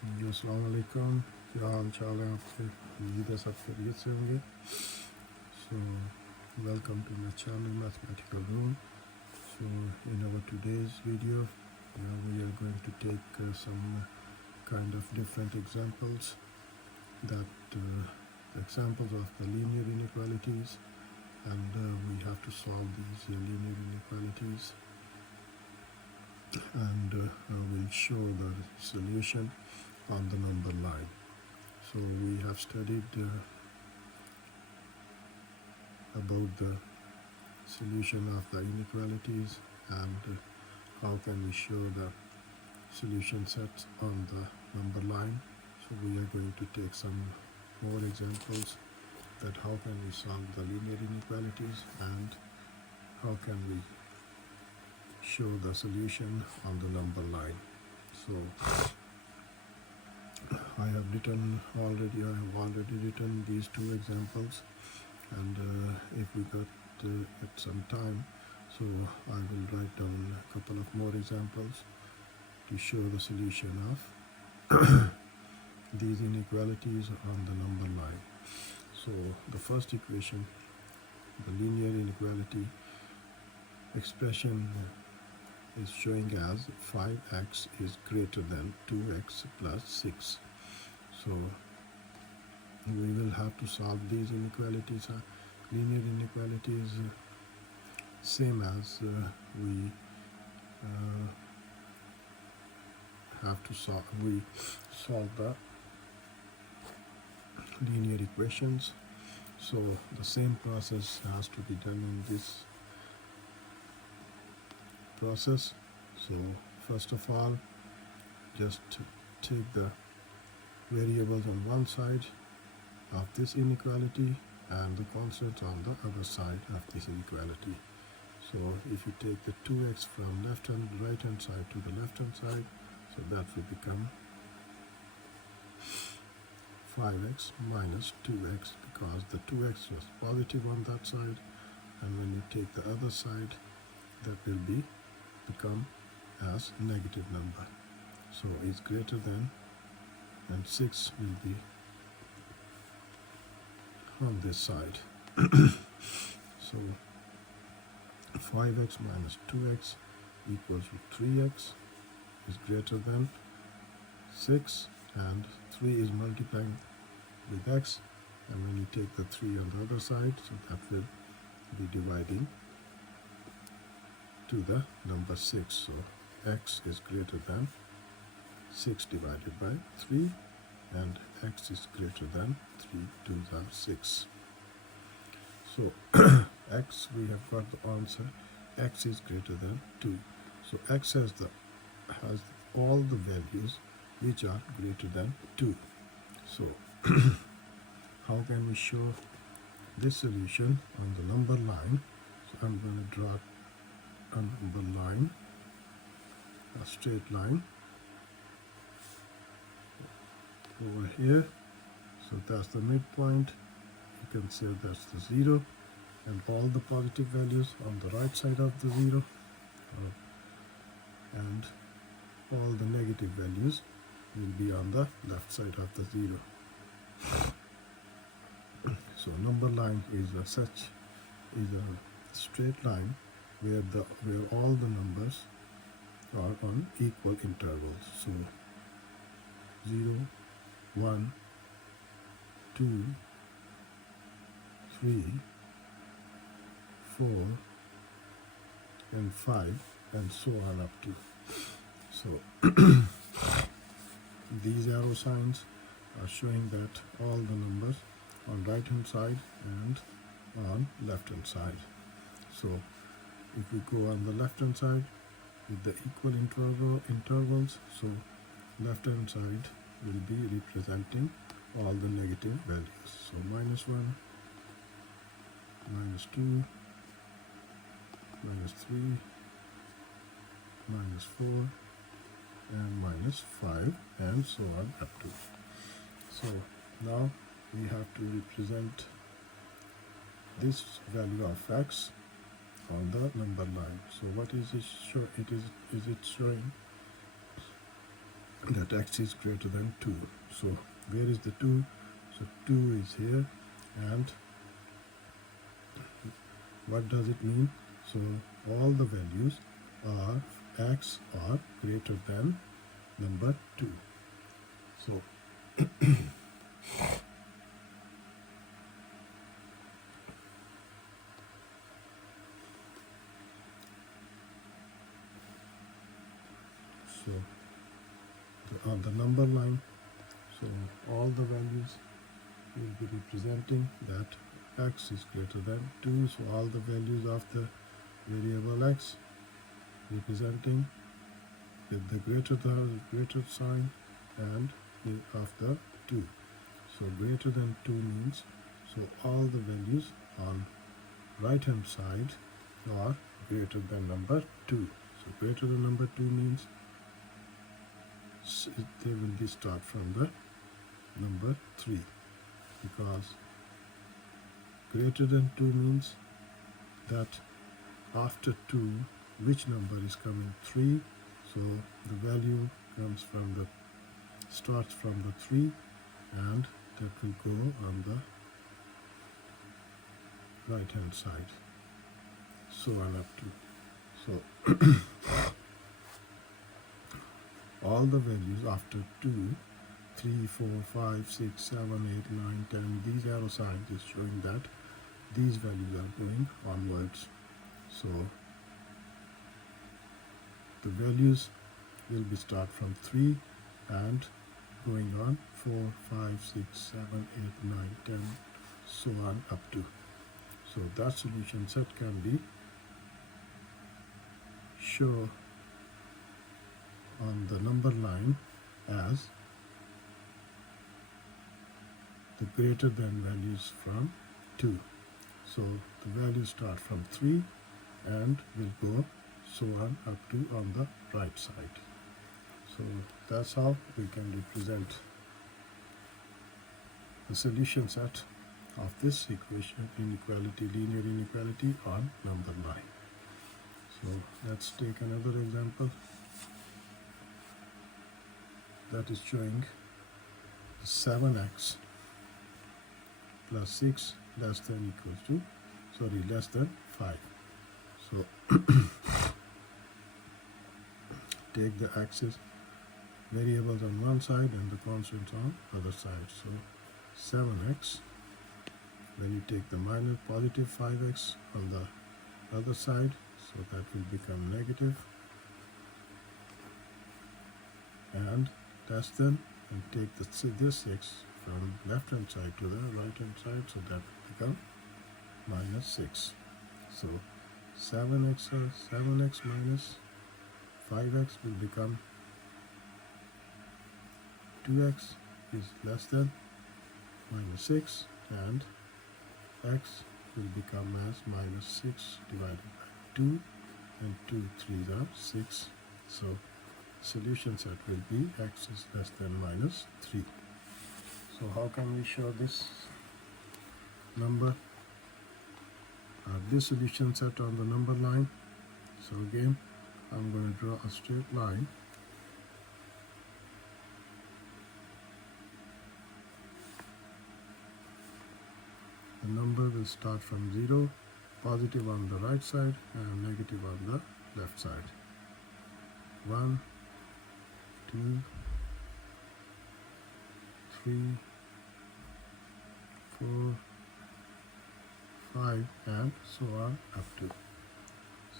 जी अस्सलाम वालेकुम। क्या हाल चाल है आपके? उम्मीद है सब खैरियत से होंगे। So welcome to my channel Mathematical Room. So in our today's video we are going to take some kind of different examples that examples of the linear inequalities, and we have to solve these linear inequalities, and we'll show the solution on the number line. So we have studied about the solution of the inequalities and how can we show the solution sets on the number line. So we are going to take some more examples that how can we solve the linear inequalities and how can we show the solution on the number line. So I have already written these two examples, and if we get some time, so I will write down a couple of more examples to show the solution of these inequalities on the number line. So the first equation, the linear inequality expression is showing as 5x is greater than 2x plus 6. So we will have to solve these inequalities, linear inequalities, same as we have to solve the linear equations. So the same process has to be done in this process. So first of all, just take the variables on one side of this inequality and the constants on the other side of this inequality. So if you take the 2x from right hand side to the left hand side, so that will become 5x minus 2x, because the 2x was positive on that side, and when you take the other side, that will become as negative number. So it's greater than, and 6 will be on this side. So 5x minus 2x equals to 3x is greater than 6, and 3 is multiplying with x, and when you take the 3 on the other side, so that will be dividing to the number 6. So x is greater than 6 divided by 3, and x is greater than 3 to the 6. So x, we have got the answer, x is greater than 2. So x has all the values which are greater than 2. So how can we show this solution on the number line? So I'm going to draw a number line, a straight line over here. So that's the midpoint. You can say that's the 0, and all the positive values on the right side of the 0, and all the negative values will be on the left side of the 0. So number line is a straight line where all the numbers are on equal intervals. So 0, 1, 2, 3, 4, and 5, and so on up to. So these arrow signs are showing that all the numbers on right hand side and on left hand side. So if we go on the left hand side with the equal intervals, so left hand side will be representing all the negative values. So minus 1, minus 2, minus 3, minus 4, and minus 5, and so on up to. So now we have to represent this value of x on the number line. So what is it showing? Is it showing that x is greater than 2. So where is the 2? So 2 is here, and what does it mean? So all the values are x are greater than number 2. So on the number line, so all the values will be representing that x is greater than 2. So all the values of the variable x representing with the greater sign and of the 2. So greater than 2 means, so all the values on right hand side are greater than number 2. So greater than number 2 means they will be start from the number 3, because greater than 2 means that after 2 which number is coming? 3. So the value comes from the starts from the 3, and that will go on the right hand side, so on up to. So all the values after 2, 3, 4, 5, 6, 7, 8, 9, 10, these arrow signs is showing that these values are going onwards. So the values will be start from 3 and going on 4, 5, 6, 7, 8, 9, 10, so on up to. So that solution set can be shown on the number line as the greater than values from 2. So the values start from 3 and will go so on up to on the right side. So that's how we can represent the solution set of this equation, linear inequality on number line. So let's take another example that is showing 7x plus 6 less than less than 5. So take the axis variables on one side and the constants on other side. So 7x, when you take the minus positive 5x on the other side, so that will become negative, and less than, and take this 6 from left hand side to the right hand side, so that will become minus 6. So 7x minus 5x will become 2x is less than minus 6, and x will become as minus 6 divided by 2, and 2 3s are 6. So solution set will be x is less than minus 3. So how can we show this number, this solution set on the number line? So again, I'm going to draw a straight line. The number will start from 0, positive on the right side and negative on the left side. 1, 2, 3, 4, 5, and so on up to.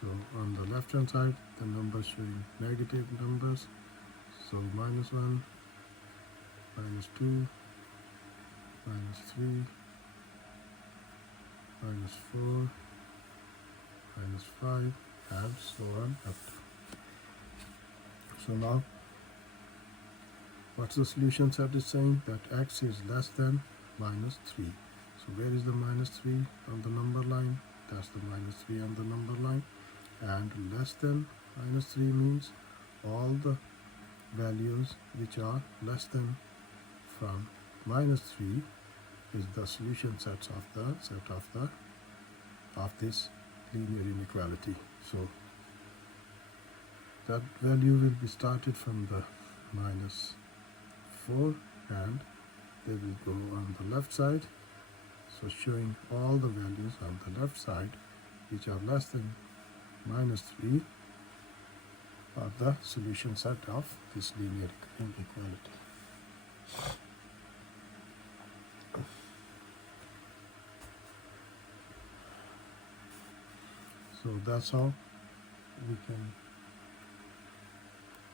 So on the left hand side, the numbers showing negative numbers. So minus 1, minus 2, minus 3, minus 4, minus 5, and so on up to. So now, what's the solution set is saying? That x is less than minus 3. So where is the minus 3 on the number line? That's the minus 3 on the number line. And less than minus 3 means all the values which are less than from minus 3 is the solution sets of the of this linear inequality. So that value will be started from the minus 4, and they will go on the left side. So showing all the values on the left side which are less than minus 3 are the solution set of this linear inequality. So that's how we can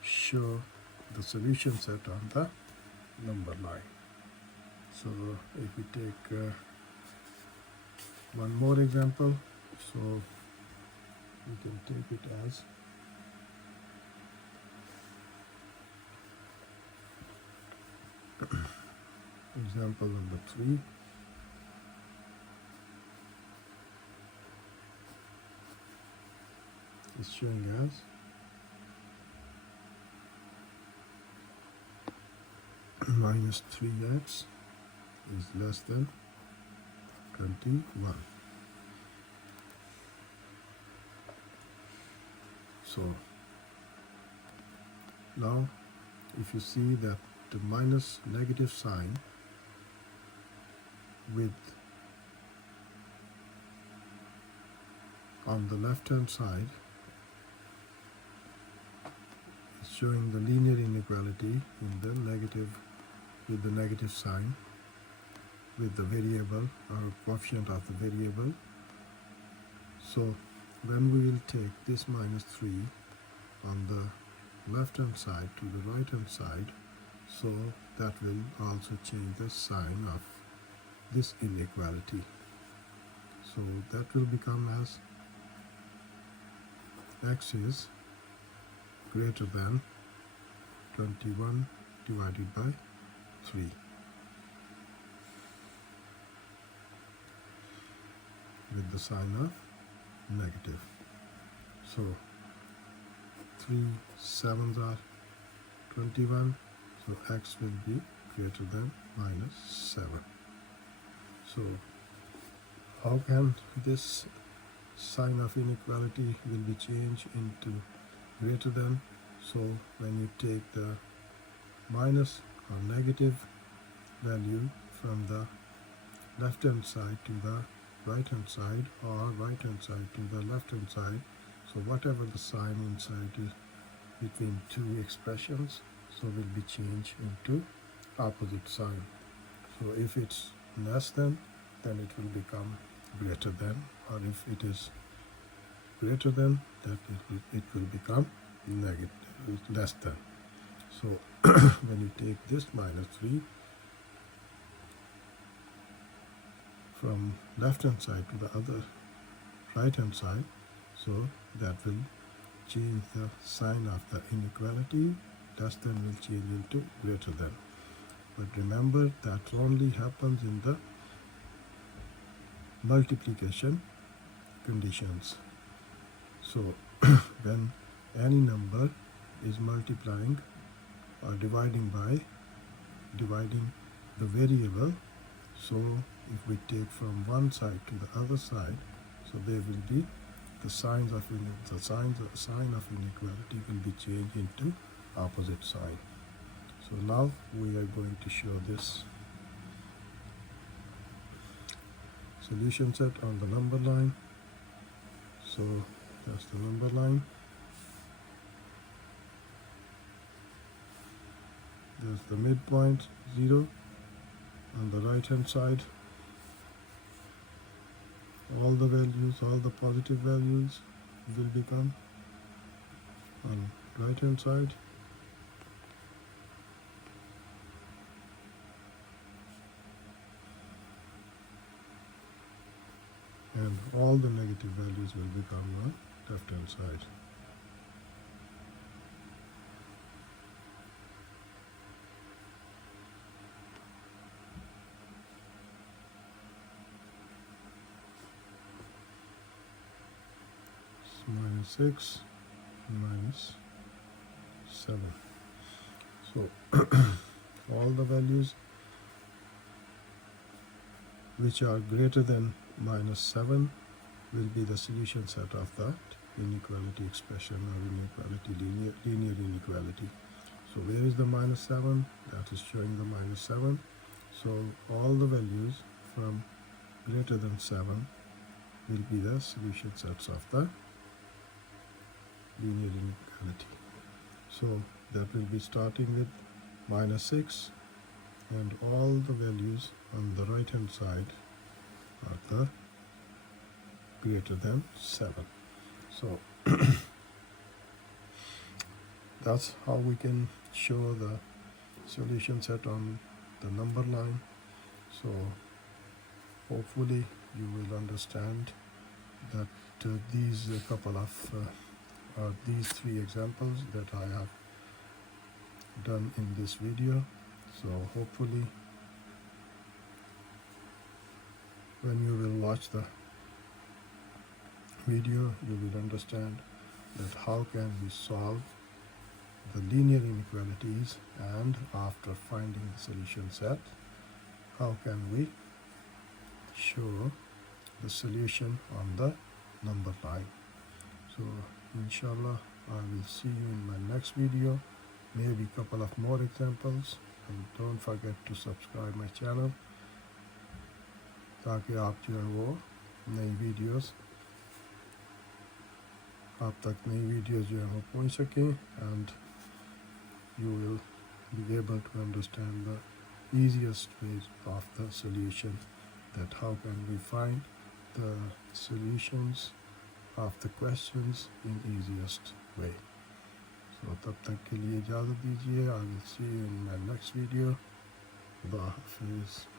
show the solution set on the number line. So if we take one more example, so we can take it as example number 3. Is showing as minus 3x is less than 21. So now if you see that the minus negative sign with on the left hand side is showing the linear inequality in the negative, with the negative sign, with the variable or coefficient of the variable. So when we will take this minus 3 on the left hand side to the right hand side, so that will also change the sign of this inequality. So that will become as x is greater than 21 divided by 3. With the sign of negative. So 3 7s are 21, so x will be greater than minus 7. So how can this sign of inequality will be changed into greater than? So when you take the minus or negative value from the left hand side to the right hand side, or right hand side to the left hand side, so whatever the sign inside is between two expressions, so will be changed into opposite sign. So if it's less than, then it will become greater than, or if it is greater than, that it will become negative, less than. So when you take this minus 3 from left hand side to the other right hand side, so that will change the sign of the inequality. Less than will change into greater than. But remember, that only happens in the multiplication conditions. So when any number is multiplying or dividing the variable, so if we take from one side to the other side, so there will be the sign of inequality will be changed into opposite sign. So now we are going to show this solution set on the number line. So that's the number line. There's the midpoint 0 on the right hand side. All the values, all the positive values will become on right hand side. And all the negative values will become on left hand side. Minus 6, minus 7. So all the values which are greater than minus 7 will be the solution set of that inequality expression, or inequality, linear inequality. So where is the minus 7? That is showing the minus 7. So all the values from greater than 7 will be the solution sets of the linear inequality. So that will be starting with minus 6, and all the values on the right hand side are the greater than 7. So that's how we can show the solution set on the number line. So hopefully you will understand that these couple of these 3 examples that I have done in this video. So hopefully when you will watch the video, you will understand that how can we solve the linear inequalities, and after finding the solution set, how can we show the solution on the number line. So inshallah I will see you in my next video, maybe a couple of more examples, and don't forget to subscribe my channel ताकि आप जो है वो नई videos आप तक नई videos जो है वो पहुंच सकें, and you will be able to understand the easiest ways of the solution, that how can we find the solutions of the questions in easiest way. So तब तक के लिए इजाज़त दीजिए. I will see you in my next video. खुदा हाफिज़.